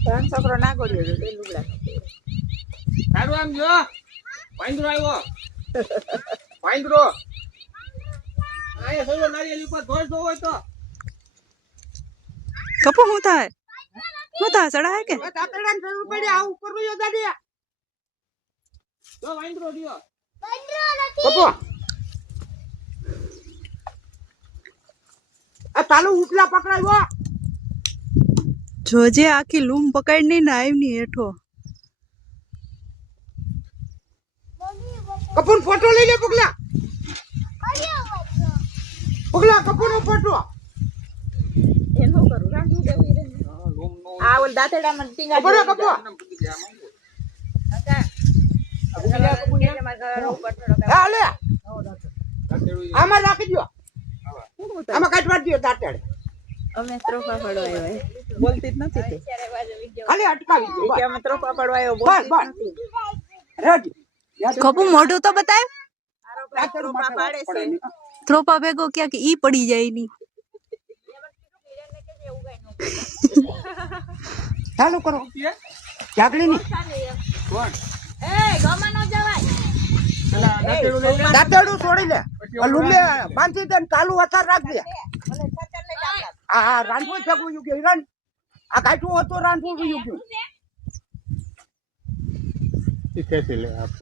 ત્રણ છોકરો ના ગોળ્યો છે તે લુગડા સારું આમ જો પાંદરો આવ્યો પાંદરો આયા સોલો નારિયેળ ઉપર ધોઈ દો હોય તો કપો હું થાય ચડા હે કે તાતડા ને જરૂર પડી આ ઉપર નો દાદિયા તો પાંદરો દિયો કપો આ તાલો ઉપલા પકડાયો જોજે આખી લૂમ પકડની ને આવી હેઠો કપૂર ફોટો લઈ લે પગલા પગલા કપૂર નો ફોટો એનો કરું રાંધું દેવું રે આ ઓલ દાતડા માં ટીંગા બરો કપો હા લે આમાં રાખી દો આમાં કાઢવા દો દાંતડ અમે ત્રોપા પડવાયો બોલતી જ નથી તે ખાલી અટકાવી દો કે અમે ત્રોપા પડવાયો બસ બોલતી બસ નથી રેડી કપુ મોઢું તો બતાવ મારો ભાઈ ત્રોપા પાડે છે થ્રોપા ભેગો ક્યાંક ઈ પડી જાય ની ચાલુ કરો ચાકલી ની કોણ એ ગમા નો જવાય દાંતડું છોડી લે લુલે બાંધી દે ચાલુ અસર રાખજે આ રાંધવું શકું યુ કે હિરણ આ કાઢવું હતું રાંધવું યુ કે कैसे ले आप